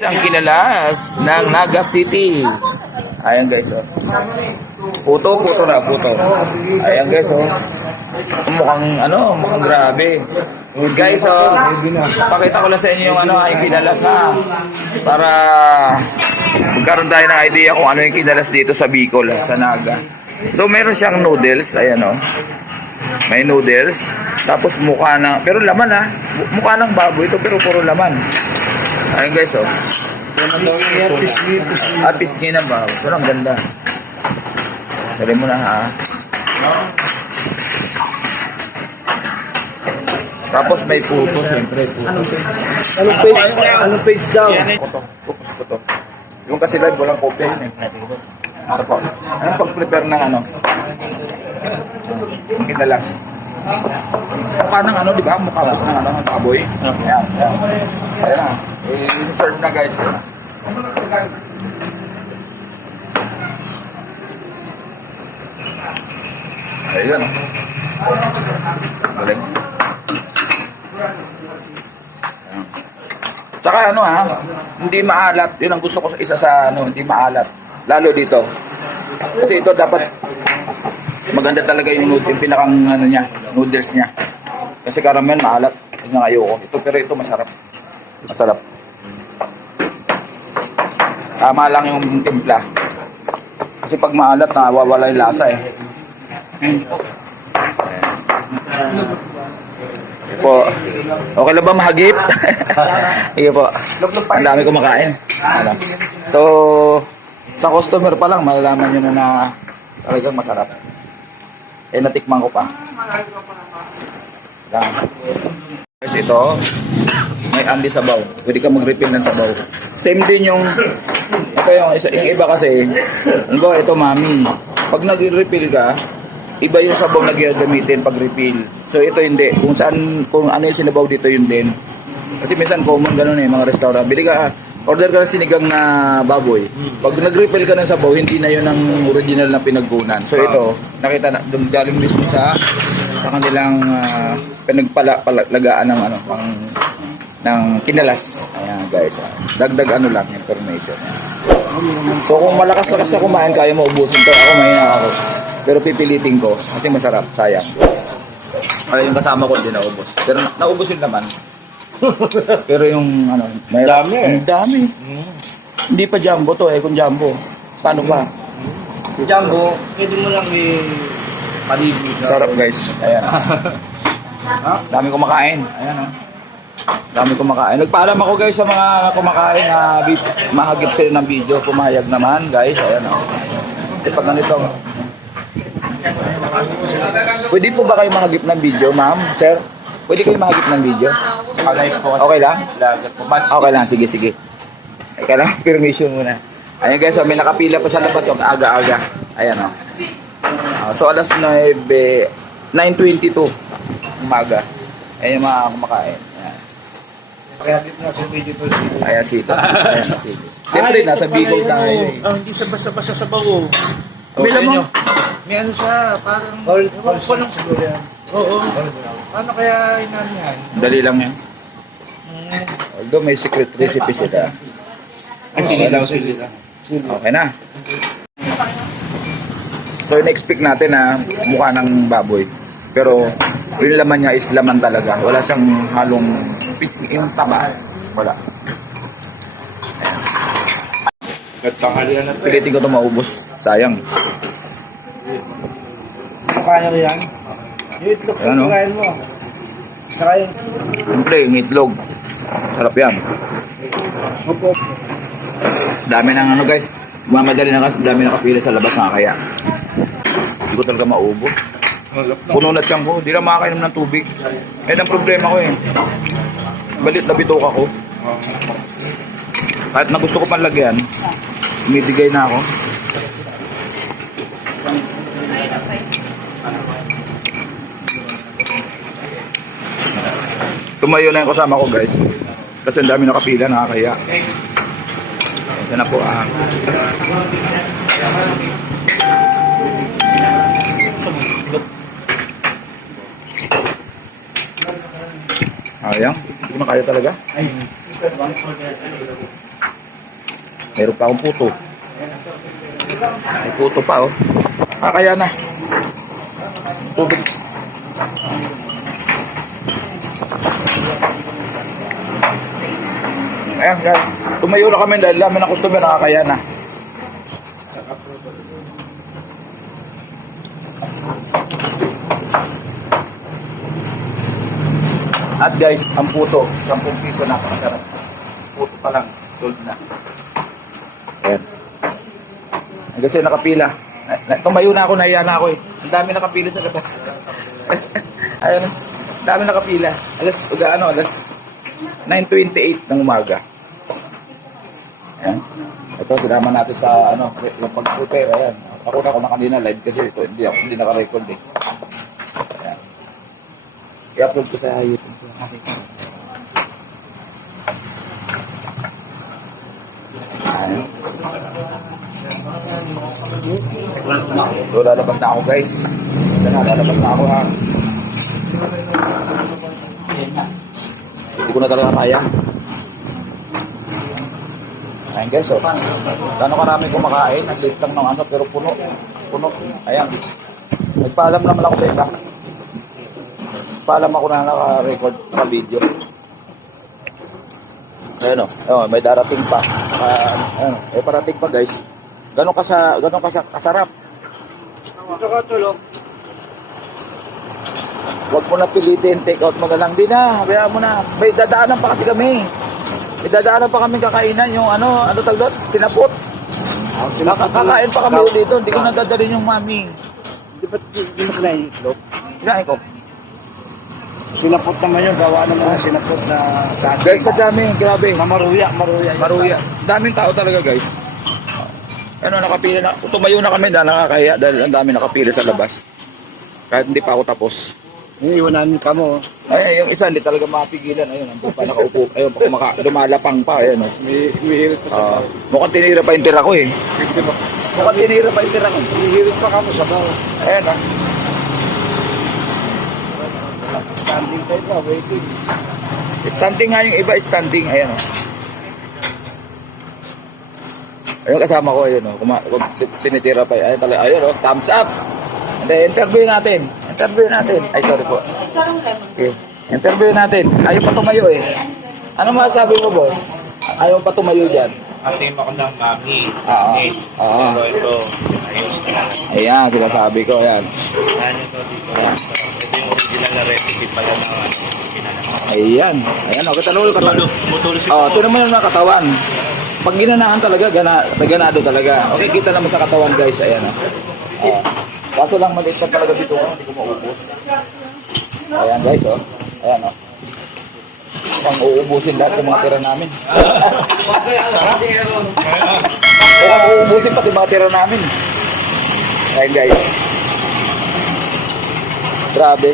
Ang kinalas ng Naga City. Ayan guys, oh. Puto, puto na, puto. Ayan guys, oh. Mukhang, ano, mukhang grabe. Guys, oh, pakita ko lang sa inyo yung ano, ay kinalas ha. Para magkaroon tayo ng idea kung ano yung kinalas dito sa Bicol, sa Naga. So, meron siyang noodles, ayan oh. May noodles. Tapos mukha ng, pero laman ha. Mukha ng baboy ito, pero puro laman. Ayun guys, oh. Ah, pisngi na ba? Pero ang ganda. Dali mo na ha. Tapos may puto, siyempre. Puto. Anong page, anong page daw? Focus ko to. Yung kasi live, walang kopya yun. Ito po. Anong pag-prepare ng ano? Yung kinalas. Mukha ng ano, di ba? Mukha ng ano, ng baboy. Ayan, ayan. Ayan na. Eh, serve na guys. Ayan. Ayan. Galing. Tsaka ano ha, hindi maalat. Yun ang gusto ko isa sa ano, hindi maalat. Lalo dito. Kasi ito dapat maganda talaga yung noodle, yung pinakang ano niya, noodles niya. Kasi karamihan maalat. Yun ang ayoko. Ito pero ito masarap. Masarap. Tama lang yung timpla. Kasi pag maalat, nawawala yung lasa eh. Po. Okay lang ba mahagip? Iyo po. Ang dami kumakain. So, sa customer pa lang, malalaman nyo na na talagang masarap. Eh, natikman ko pa. Yan. Guys, ito, may andi sabaw. Pwede ka mag-refill ng sabaw. Same din yung, ito yung, isa, yung iba kasi, ano ba, ito mami. Pag nag-refill ka, iba yung sabaw na gagamitin pag refill. So ito hindi. Kung saan, kung ano yung sinabaw dito yun din. Kasi minsan common ganun eh, mga restaurant. Bili ka, order ka ng sinigang na baboy. Pag nag-refill ka ng sabaw, hindi na yun ang original na pinagkunan. So ito, nakita na, galing mismo sa sa kanilang uh, pinagpalagaan ng ano, ng, ng kinalas. Ayan guys, ah. dagdag ano lang, information. So kung malakas-lakas ka kumain, kaya mo ubusin to. Ako mahina ako. Pero pipilitin ko kasi masarap, sayang. Ay, yung kasama ko din naubos. Pero na- naubos yun naman. Pero yung ano, may Dami eh. Ang dami. Hindi pa jumbo to eh, kung jumbo. Paano pa? Jumbo, pwede mo lang i-palibig. Sarap guys. Ayan. Dami kumakain. Ayan oh. Dami kumakain. Nagpaalam ako guys sa mga kumakain na mahagip sila ng video. Pumayag naman guys. Ayan oh. Kasi pag ganito. Pwede po ba kayo mahagip ng video, ma'am? Sir? Pwede kayo mahagip ng video? Alive po. Okay lang? Okay lang, sige, sige. Lang, permission muna. Ayan guys, oh, may nakapila pa sa labas, oh, aga-aga. Ayan o. Oh. so alas 9, 9.22 umaga. Ayan yung mga kumakain. Ayan. Kaya dito na sa video to. Ayan sito. Siyempre, nasa Bicol tayo eh. Ah, hindi sa basta-basta sa bawo. May lamang. May ano siya, parang... All, Ewan ko lang. Oo. Ano kaya inano yan? Dali lang yan. Although may secret recipe sila. Ay, sige daw, sige daw. Okay na. So, in-expect natin na mukha ng baboy. Pero, yung laman niya is laman talaga. Wala siyang halong pisngi, yung taba. Wala. Nagtanghalian na. Pilitin ko ito maubos. Sayang. Kaya mo yan? Yung itlog ko, Ano? kain mo. Saka yung Siyempre, yung itlog. Sarap yan. upo. Dami ng ano guys. Mamadali na kasi dami nakapila sa labas na kaya. Hindi ko talaga maubos. Puno na siyang ko. Hindi na makakainom ng tubig. Yan ang problema ko eh. Balit na bitok ako. Kahit na gusto ko pang lagyan, umidigay na ako. Tumayo na yung kasama ko guys. Kasi ang dami nakapila, nakakaya. Ito na po ah. Ayang, hindi na kaya talaga. Meron pa akong puto. May puto pa, oh. Ah, kaya na. Tubig. Ayan, guys. Tumayo na kami dahil lamin ng customer nakakaya na. At guys, ang puto, 10 piso na kapasarap. Puto pa lang, sold na. Ayan. Kasi nakapila. Na, na, tumayo na ako, nahiya na ako eh. Ang dami nakapila sa labas. Ayan, ang dami nakapila. Alas, uga, ano, alas 9.28 ng umaga. Ayan. Ito, sinama natin sa, ano, yung pag-prepare, ayan. Ako na ako na kanina live kasi ito, hindi ako, hindi naka-record eh. Ayan. I-upload ko sa YouTube. Kasi. So, lalabas na ako guys. Lalabas na ako ha. Hindi ko na talaga kaya. Ayan guys, oh. Gano'ng karami kumakain, naglate lang ng ano, pero puno. Puno. Ayan. Nagpaalam naman ako sa iba. Paalam ako na naka-record sa video. Ayan o, oh, may darating pa. Uh, ayan, may parating pa guys. Ganon kasa, ganon kasa, kasarap. Ito ka tulog. Huwag mo na pilitin, take out mo na lang. Di na, hayaan mo na. May dadaanan pa kasi kami. May dadaanan pa kami kakainan yung ano, ano tag doon? Sinapot. Kakain pa kami dito, hindi ko nadadalhin yung mami. Di ba di mo kinain yung itlog? Kinain ko. Sinapot naman yung gawa ng mga sinapot na sa atin. Guys, sa dami, grabe. Na maruya, maruya. Maruya. Daming tao talaga guys. Ano, nakapila na. Tumayo na kami dahil nakakaya dahil ang dami nakapila sa labas. Kahit hindi pa ako tapos. Iniiwan namin kamo. Ay, yung isa hindi talaga mapigilan. Ayun, nandun pa nakaupo. Ayun, pa kumaka, lumalapang pa. Ayun, oh. May umihirit pa sa Ah, mukhang tinira pa yung tira ko eh. Mukhang tinira pa yung tira ko. Umihirit pa kamo sa bawo. Ayan ah. Standing tayo pa, waiting. Standing nga yung iba, standing. Ayan oh. Ayun kasama ko, ayun oh. Kuma, kum- tinitira pa. Ayun, talaga, ayun oh, thumbs up. And then, interview natin. Interview natin. Ay, sorry po. Okay. Interview natin. Ayaw pa tumayo eh. Ano masasabi mo, boss? Ayaw pa tumayo dyan. Atim ako ng mami. Oo. Yes. Oo. Pero ito, ayos na. Ayan, sinasabi ko, ayan. Ano ito dito? Original na recipe pala ng ano. pinanang. Ayan. Ayan, oh, katalulo, Tulo, katalulo. mutulo si Oh, ito naman yung mga katawan. Pag ginanahan talaga, gana, ganado talaga. Okay, kita naman sa katawan, guys. Ayan, oh. Oh. Kaso lang maliit lang talaga dito, oh. hindi ko maubos. Ayan, guys, oh. Ayan, oh. Pang uubusin lahat ng mga tira namin. Pang uubusin pati mga tira namin. Ayan, guys. Grabe.